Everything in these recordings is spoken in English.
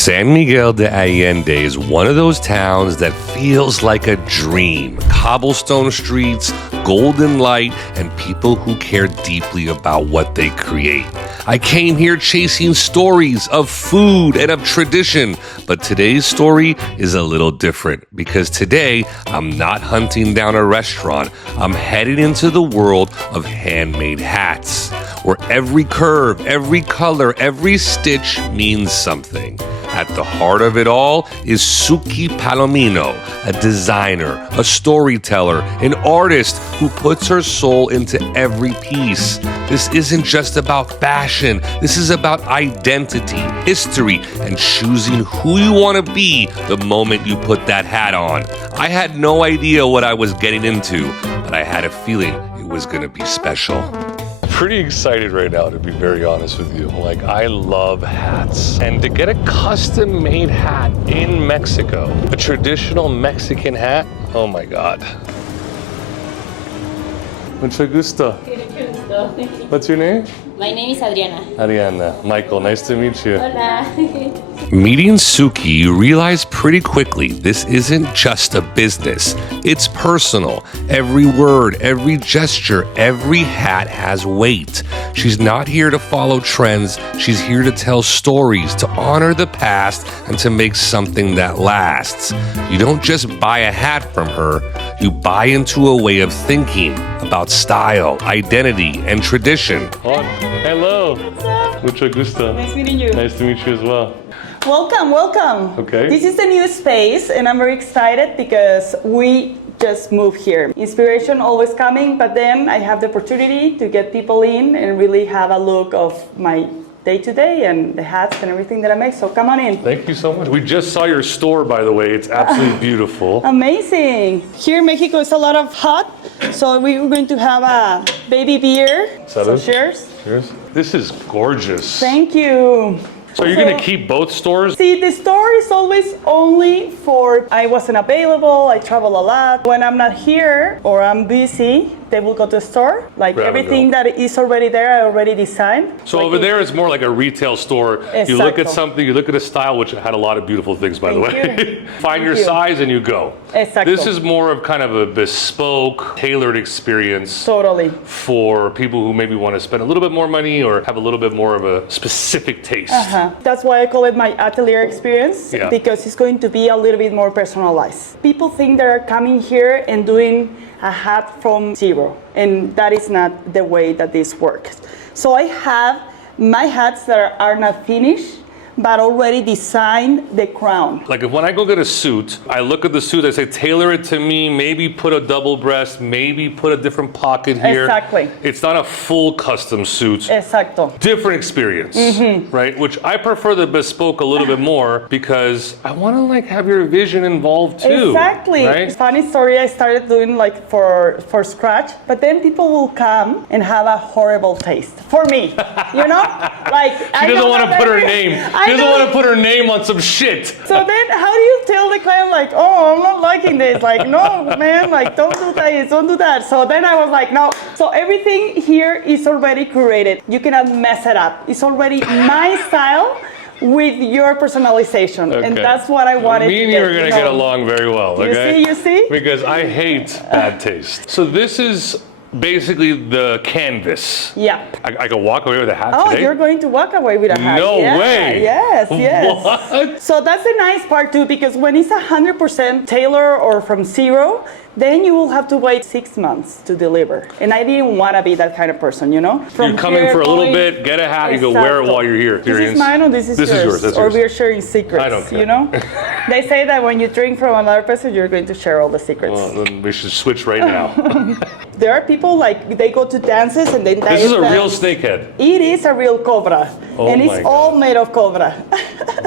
San Miguel de Allende is one of those towns that feels like a dream. Cobblestone streets, golden light, and people who care deeply about what they create. I came here chasing stories of food and of tradition, but today's story is a little different because today I'm not hunting down a restaurant. I'm headed into the world of handmade hats, where every curve, every color, every stitch means something. At the heart of it all is Suki Palomina, a designer, a storyteller, an artist who puts her soul into every piece. This isn't just about fashion. This is about identity, history, and choosing who you want to be the moment you put that hat on. I had no idea what I was getting into, but I had a feeling it was going to be special. Pretty excited right now, to be very honest with you. Like, I love hats. And to get a custom-made hat in Mexico, a traditional Mexican hat, oh my God. Mucho gusto. What's your name? My name is Adriana. Adriana. Michael, nice to meet you. Hola. Meeting Suki, you realize pretty quickly this isn't just a business. It's personal. Every word, every gesture, every hat has weight. She's not here to follow trends. She's here to tell stories, to honor the past, and to make something that lasts. You don't just buy a hat from her. You buy into a way of thinking about style, identity, and tradition. Hello. What's up? Mucho gusto. Nice meeting you. Nice to meet you as well. Welcome, welcome. Okay. This is the new space, and I'm very excited because we just moved here. Inspiration always coming, but then I have the opportunity to get people in and really have a look of my day-to-day and the hats and everything that I make, so come on in. Thank you so much. We just saw your store, by the way. It's absolutely beautiful. Amazing. Here in Mexico, it's a lot of hot, so we're going to have a baby beer. So Salud. cheers. Cheers. This is gorgeous. Thank you. So you're going to keep both stores? See, the store is always only for I wasn't available, I travel a lot. When I'm not here or I'm busy, they will go to the store. Like Grab and everything go. that is already there, I already designed. So Like over there, it's more like a retail store. You look at Exacto. something, you look at a style, which had a lot of beautiful things, by the Thank way. you. Find your you. size and you go. Exacto. This is more of kind of a bespoke, tailored experience Totally. for people who maybe want to spend a little bit more money or have a little bit more of a specific taste. That's why I call it my atelier experience, Yeah. because it's going to be a little bit more personalized. People think they're coming here and doing a hat from zero, and that is not the way that this works. So I have my hats that are not finished, but already designed the crown. Like if when I go get a suit, I look at the suit, I say, tailor it to me, maybe put a double breast, maybe put a different pocket here. Exactly. It's not a full custom suit. Exacto. Different experience, right? Which I prefer the bespoke a little bit more because I want to like have your vision involved too. Exactly. Right? Funny story, I started doing like for scratch, but then people will come and have a horrible taste for me. You know? Like She doesn't want to put her name. She doesn't want to put her name on some shit. So then how do you tell the client like, oh, I'm not liking this? Like, no, man, like don't do this, don't do that. So then I was like, no. So everything here is already curated. You cannot mess it up. It's already my style with your personalization. And Okay. that's what I wanted Me to and get you are going to know. get along very well, okay? You see? Because I hate bad taste. So this is basically the canvas. Yeah. I can walk away with a hat Oh, today? you're going to walk away with a hat. No Yeah, way. Yes, yes. What? So that's the nice part too, because when it's 100% tailor or from zero, then you will have to wait 6 months to deliver. And I didn't want to be that kind of person, you know? You come in for a little bit, get a hat, you go wear it while you're here. This is mine or this is yours? This is yours. That's or yours. we're sharing secrets, I don't care. you know? They say that when you drink from another person, you're going to share all the secrets. Well, then we should switch right now. There are people like, they go to dances and then This is a real snakehead. It is a real cobra. Oh and my it's God. all made of cobra.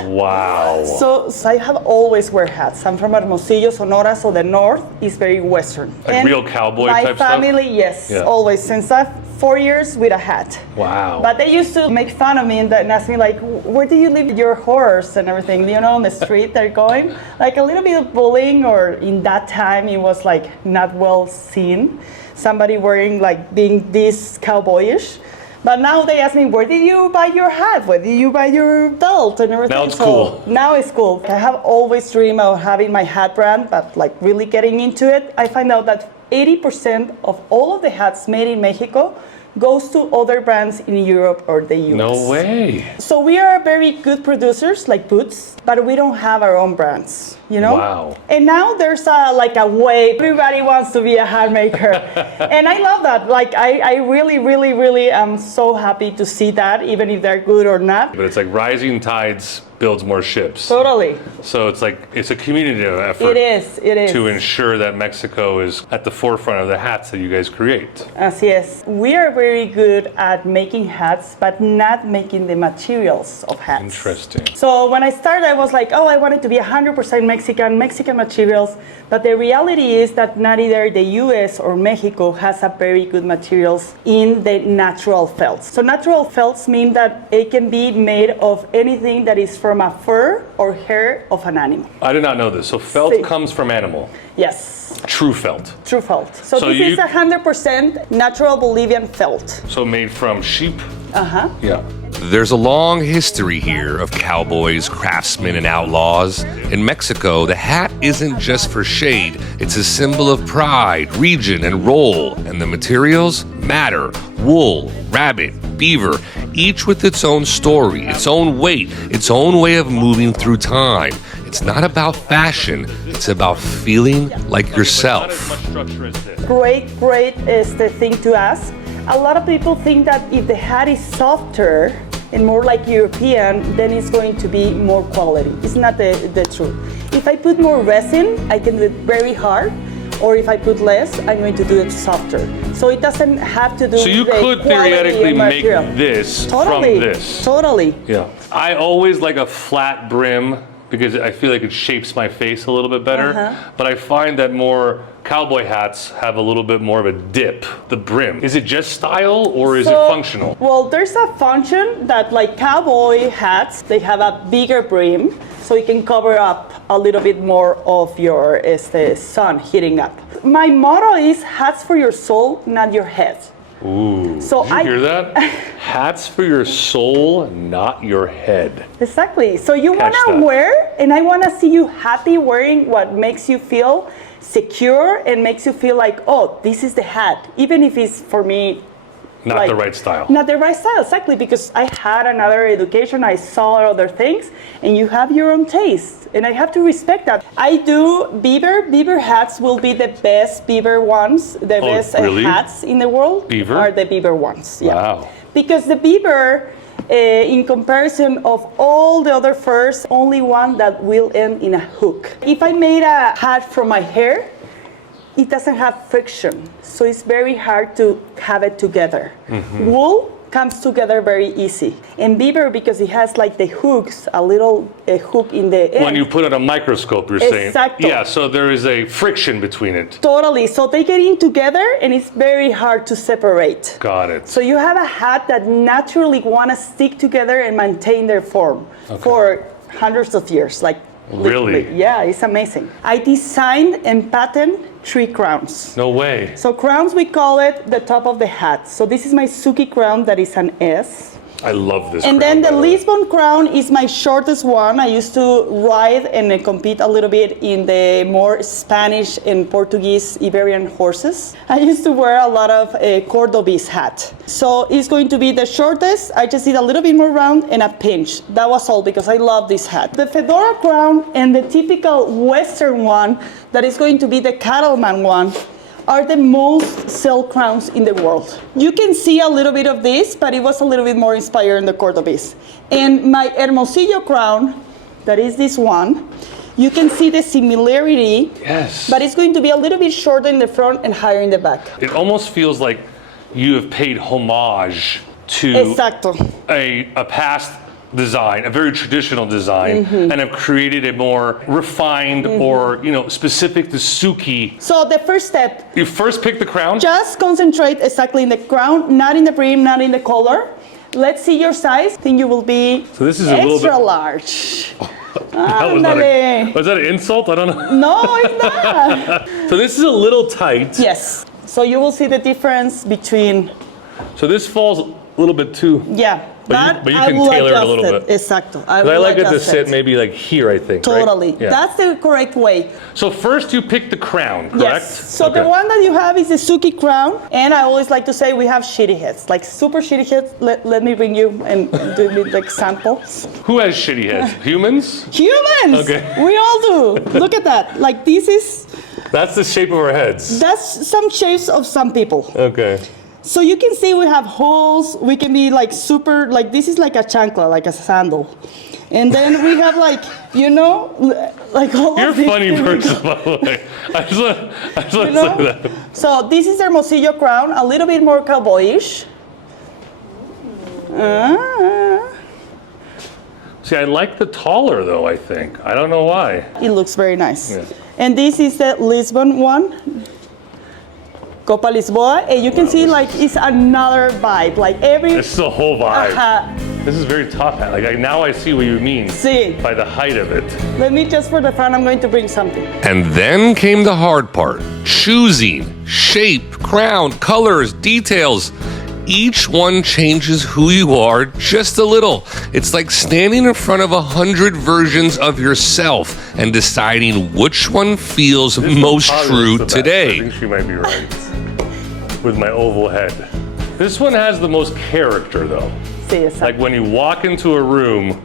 Wow. So I have always wear hats. I'm from Hermosillo, Sonora, so the north is very western. Like real cowboy type stuff? My family, yes, Yeah. always. Since I've 4 years with a hat. Wow. But they used to make fun of me and ask me like, where do you leave your horse and everything? You know, on the street they're going. Like a little bit of bullying, or in that time it was like not well seen. Somebody wearing like being this cowboyish. But now they ask me, where did you buy your hat? Where did you buy your belt and everything? Now it's cool. Now it's cool. I have always dreamed of having my hat brand, but like really getting into it, I find out that 80% of all of the hats made in Mexico goes to other brands in Europe or the US. No way. So we are very good producers, like Boots, but we don't have our own brands, you know? Wow. And now there's a wave. Everybody wants to be a hat maker. And I love that. Like, I really am so happy to see that, even if they're good or not. But it's like rising tides builds more ships. Totally. So it's a community effort. It is. To ensure that Mexico is at the forefront of the hats that you guys create. Así es. We are very good at making hats, but not making the materials of hats. Interesting. So when I started, I was like, oh, I wanted to be 100% Mexican materials. But the reality is that not either the US or Mexico has a very good materials in the natural felts. So natural felts mean that it can be made of anything that is from a fur or hair of an animal. I did not know this. So felt comes from animal. Yes. True felt. True felt. So this is 100% natural Bolivian felt. So made from sheep? Uh-huh. Yeah. There's a long history here of cowboys, craftsmen, and outlaws. In Mexico, the hat isn't just for shade. It's a symbol of pride, region, and role. And the materials matter. Wool, rabbit, beaver, each with its own story, its own weight, its own way of moving through time. It's not about fashion. It's about feeling like yourself. Great is the thing to ask. A lot of people think that if the hat is softer and more like European, then it's going to be more quality. It's not the truth. If I put more resin, I can do it very hard. Or if I put less, I'm going to do it softer. So it doesn't have to do with the So you could theoretically make this from this. Totally. Yeah. I always like a flat brim because I feel like it shapes my face a little bit better. But I find that more cowboy hats have a little bit more of a dip, the brim. Is it just style or is it functional? Well, there's a function that like cowboy hats, they have a bigger brim, so you can cover up a little bit more of your sun hitting up. My motto is hats for your soul, not your head. Ooh, so did you hear that? Hats for your soul, not your head. Exactly. So you want to wear, and I want to see you happy wearing what makes you feel secure and makes you feel like, oh, this is the hat, even if it's for me not like, the right style. Not the right style, exactly, because I had another education, I saw other things, and you have your own taste, and I have to respect that. I do beaver hats will be the best beaver ones, the best hats in the world are the beaver ones. Yeah. Wow. Because the beaver, in comparison of all the other furs, only one that will end in a hook. If I made a hat from my hair, it doesn't have friction, so it's very hard to have it together. Wool comes together very easy. And beaver, because it has like the hooks, a hook in the end. When you put it on a microscope, you're saying. Exactly. Yeah, so there is a friction between it. Totally, so they get in together and it's very hard to separate. Got it. So you have a hat that naturally want to stick together and maintain their form for hundreds of years, like really? Yeah, it's amazing. I designed and patented 3 crowns. No way. So crowns, we call it the top of the hat. So this is my Suki crown that is an S. I love this And crown, then the Lisbon crown is my shortest one. I used to ride and compete a little bit in the more Spanish and Portuguese Iberian horses. I used to wear a lot of Cordobese hat. So it's going to be the shortest. I just did a little bit more round and a pinch. That was all because I love this hat. The fedora crown and the typical Western one that is going to be the cattleman one are the most sell crowns in the world. You can see a little bit of this, but it was a little bit more inspired in the Cordobese. And my Hermosillo crown, that is this one, you can see the similarity, but it's going to be a little bit shorter in the front and higher in the back. It almost feels like you have paid homage to a past design, a very traditional design, and have created a more refined or, specific to Suki. So the first step. You first pick the crown? Just concentrate exactly in the crown, not in the brim, not in the collar. Let's see your size. I think you will be extra large. Was that an insult? I don't know. No, it's not. So this is a little tight. Yes. So you will see the difference between. So this falls little bit too. Yeah. But you I can will tailor it a adjust little bit. Exacto. I like it to sit maybe like here, I think. Totally. Right? Yeah. That's the correct way. So first you pick the crown, correct? Yes. So the one that you have is the Suki crown. And I always like to say we have shitty heads, like super shitty heads. Let me bring you and do the examples. Who has shitty heads? Humans? Humans! Okay. We all do. Look at that. Like this is, That's the shape of our heads. that's some shapes of some people. Okay. So you can see we have holes. We can be like super, like this is like a chancla, like a sandal. And then we have like, you know, like all You're of a these funny things. person, by the way. I just want to You know? say that. So this is Hermosillo crown, a little bit more cowboyish. See, I like the taller though, I think. I don't know why. It looks very nice. Yeah. And this is the Lisbon one. Copa Lisboa, and you can see like it's another vibe. Like every This is a whole vibe. uh, This is very top hat. Like now I see what you mean see. by the height of it. Let me just for the front, I'm going to bring something. And then came the hard part: choosing shape, crown, colors, details. Each one changes who you are just a little. It's like standing in front of 100 versions of yourself and deciding which one feels most Probably true the best. today. I think she might be right with my oval head. This one has the most character though. See, it's Like when you walk into a room,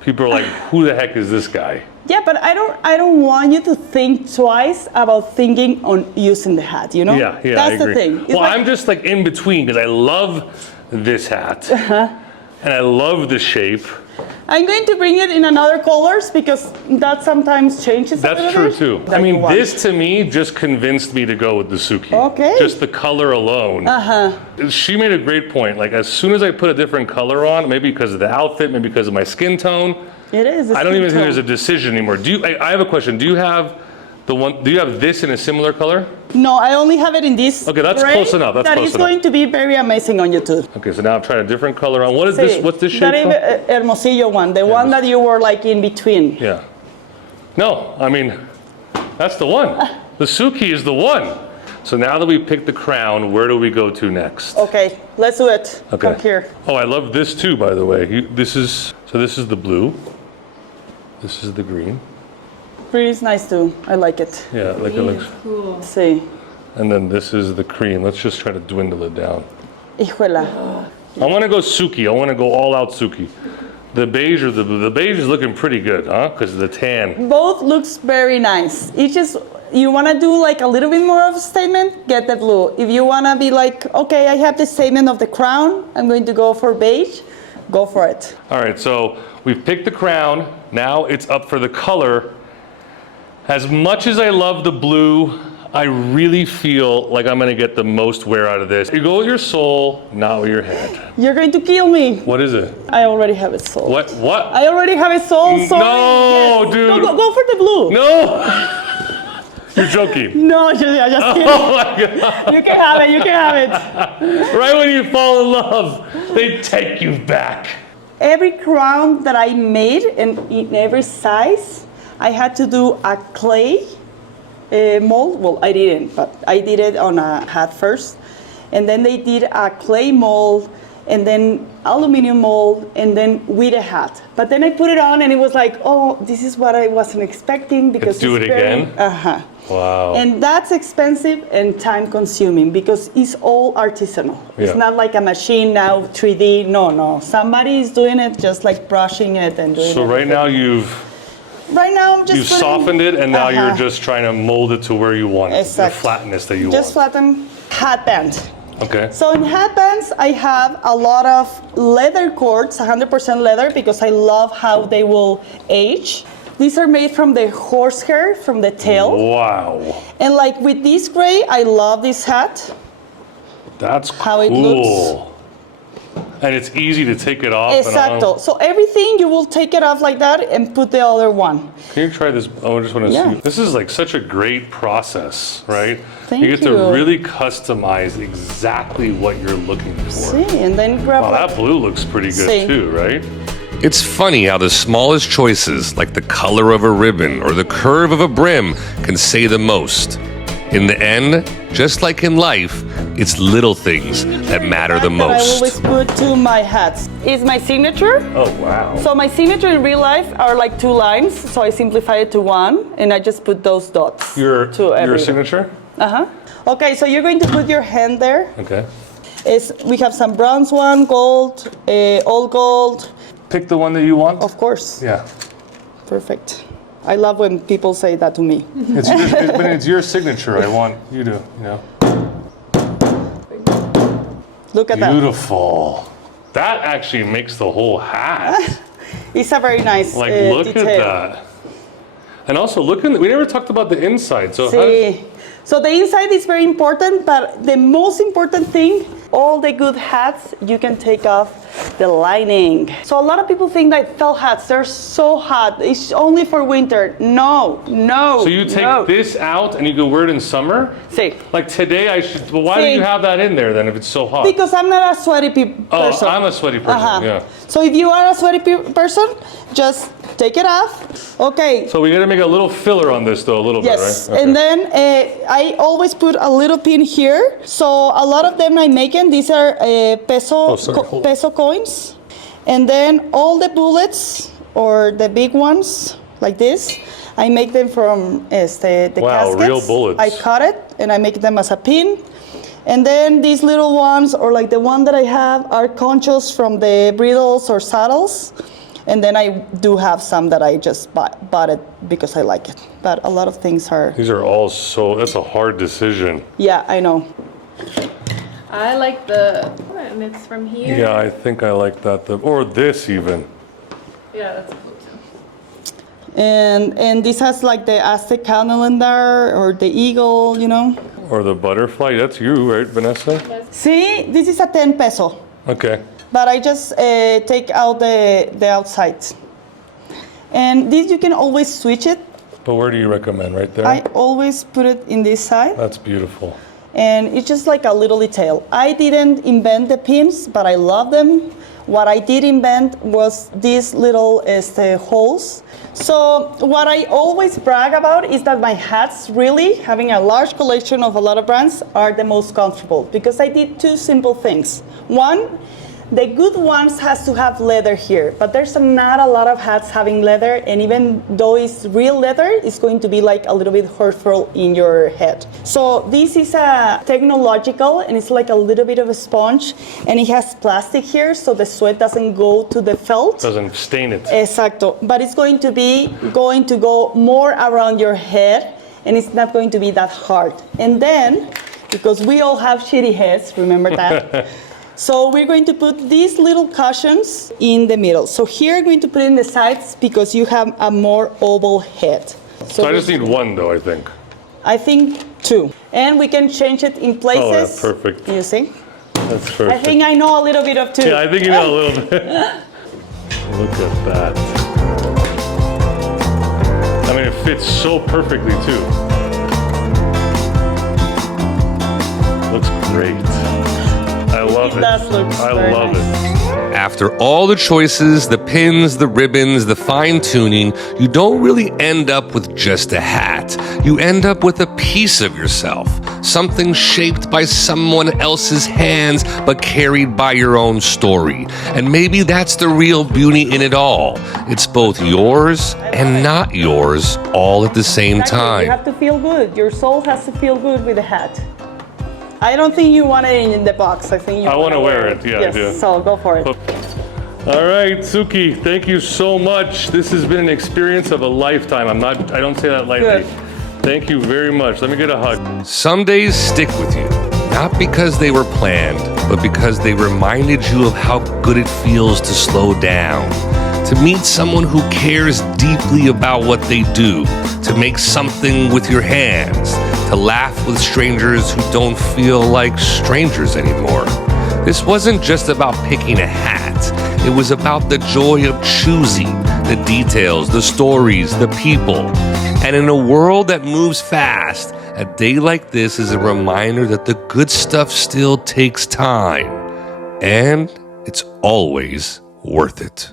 people are like, who the heck is this guy? yeah, but I don't want you to think twice about thinking on using the hat. You know? Yeah, I That's agree. the thing. It's Well, like- I'm just like in between because I love this hat. And I love the shape. I'm going to bring it in another colors because that sometimes changes. a That's little true bit. too. That I you mean, want. this to me just convinced me to go with the Suki. Okay. Just the color alone. She made a great point. Like as soon as I put a different color on, maybe because of the outfit, maybe because of my skin tone, It is. I don't even think there's a decision anymore. Do you? I have a question. Do you have the one? Do you have this in a similar color? No, I only have it in this. Okay, that's gray. close enough, that's That close is enough. going to be very amazing on YouTube. Okay, so now I'm trying a different color on. What is this? See, What's this shape that is called? Hermosillo one, the one that you were like in between. Yeah. No, I mean, that's the one. The Suki is the one. So now that we picked the crown, where do we go to next? Okay, let's do it. Okay. Come here. Oh, I love this too, by the way. This is the blue. This is the green. Pretty nice too. I like it. Yeah, like it looks. Cool. See. And then this is the cream. Let's just try to dwindle it down. Hijuela. I want to go Suki. I want to go all out Suki. The beige or the beige is looking pretty good, huh? Because of the tan. Both looks very nice. It's just you want to do like a little bit more of a statement, get the blue. If you want to be like, okay, I have the statement of the crown, I'm going to go for beige, go for it. All right, so we've picked the crown. Now it's up for the color. As much as I love the blue, I really feel like I'm gonna get the most wear out of this. You go with your soul, not with your head. You're going to kill me. What is it? I already have it sold. What? I already have it sold. Sorry. No, Yes. dude. Go for the blue. No! You're joking. No, Julia, just kidding. Oh my God. You can have it. You can have it. Right when you fall in love, they take you back. Every crown that I made, and in every size, I had to do a clay mold. Well, I didn't, but I did it on a hat first. And then they did a clay mold, and then aluminum mold, and then with a hat. But then I put it on, and it was like, oh, this is what I wasn't expecting because Let's do it's it very, again? Wow. And that's expensive and time consuming because it's all artisanal. It's Yeah. not like a machine now, 3D. No. Somebody is doing it just like brushing it and doing So it. right now you've I'm just putting- softened it, and now you're Uh-huh. just trying to mold it to where you want it, the Exact. flatness that you Just want. flatten hatband. Okay. So in hatbands, I have a lot of leather cords, 100% leather, because I love how they will age. These are made from the horsehair, from the tail. Wow. And like with this gray, I love this hat. That's How it cool. looks. And it's easy to take it off. and Exacto. on. So everything you will take it off like that and put the other one. Can you try this? Oh, I just want to Yeah. see. This is like such a great process, right? Thank you get to you. really customize exactly what you're looking for. See, and then grab Wow, like- that blue looks pretty good See. too, right? It's funny how the smallest choices, like the color of a ribbon or the curve of a brim, can say the most. In the end, Just like in life, it's little things that matter the That I most. always put to my hats. Is my signature. Oh, wow. So my signature in real life are like 2 lines, so I simplify it to 1, and I just put those dots. Your everywhere. signature? Uh-huh. Okay, so you're going to put your hand there. Okay. We have some bronze one, gold, all gold. Pick the one that you want? Of course. Yeah. Perfect. I love when people say that to me. But it's your signature. I want you to, Look at that. Beautiful. That actually makes the whole hat. It's a very nice Like, look detail. at that. And also, we never talked about the inside. So, So the inside is very important, but the most important thing, all the good hats, you can take off the lining. So a lot of people think that felt hats, they're so hot. It's only for winter. No. So you take this out and you can wear it in summer? See. Like today, well, why do you have that in there then if it's so hot? Because I'm not a sweaty person. I'm a sweaty person, yeah. So if you are a sweaty person, just take it off. Okay. So we gotta make a little filler on this though, a little bit, right? Okay. And then I always put a little pin here. So a lot of them I'm making, these are peso coins. And then all the bullets, or the big ones, like this, I make them from the wow, caskets. real bullets. I cut it and I make them as a pin. And then these little ones, or like the one that I have, are conchos from the bridles or saddles. And then I do have some that I just bought it because I like it. But a lot of things are... These are all that's a hard decision. Yeah, I know. I like and it's from here. Yeah, I think I like that. Or this even. Yeah, that's cool too. And this has like the Aztec calendar or the eagle, Or the butterfly. That's you, right, Vanessa? See, this is a 10 peso. Okay. But I just take out the outside. And this you can always switch it. But where do you recommend? Right there? I always put it in this side. That's beautiful. And it's just like a little detail. I didn't invent the pins, but I love them. What I did invent was these little holes. So what I always brag about is that my hats, really, having a large collection of a lot of brands, are the most comfortable because I did 2 simple things. One, the good ones has to have leather here, but there's not a lot of hats having leather, and even though it's real leather, it's going to be like a little bit hurtful in your head. So this is a technological, and it's like a little bit of a sponge, and it has plastic here, so the sweat doesn't go to the felt. Doesn't stain it. Exacto, but it's going to go more around your head, and it's not going to be that hard. And then, because we all have shitty heads, remember that? So we're going to put these little cushions in the middle. So here I'm going to put in the sides because you have a more oval head. So I just need 1 though, I think. I think 2. And we can change it in places. Oh, that's perfect. You see? That's perfect. I think I know a little bit of 2. Yeah, I think you know a little bit. Look at that. I mean, it fits so perfectly too. Looks great. I love it. does look I very love nice. it. After all the choices, the pins, the ribbons, the fine tuning, you don't really end up with just a hat. You end up with a piece of yourself. Something shaped by someone else's hands, but carried by your own story. And maybe that's the real beauty in it all. It's both yours and not yours all at the same Exactly. time. You have to feel good. Your soul has to feel good with the hat. I don't think you want it in the box. I think I want to wear it. Yeah, yes, I do. So go for it. All right, Suki, thank you so much. This has been an experience of a lifetime. I don't say that lightly. Good. Thank you very much. Let me get a hug. Some days stick with you, not because they were planned, but because they reminded you of how good it feels to slow down, to meet someone who cares deeply about what they do, to make something with your hands, to laugh with strangers who don't feel like strangers anymore. This wasn't just about picking a hat. It was about the joy of choosing, the details, the stories, the people. And in a world that moves fast, a day like this is a reminder that the good stuff still takes time. And it's always worth it.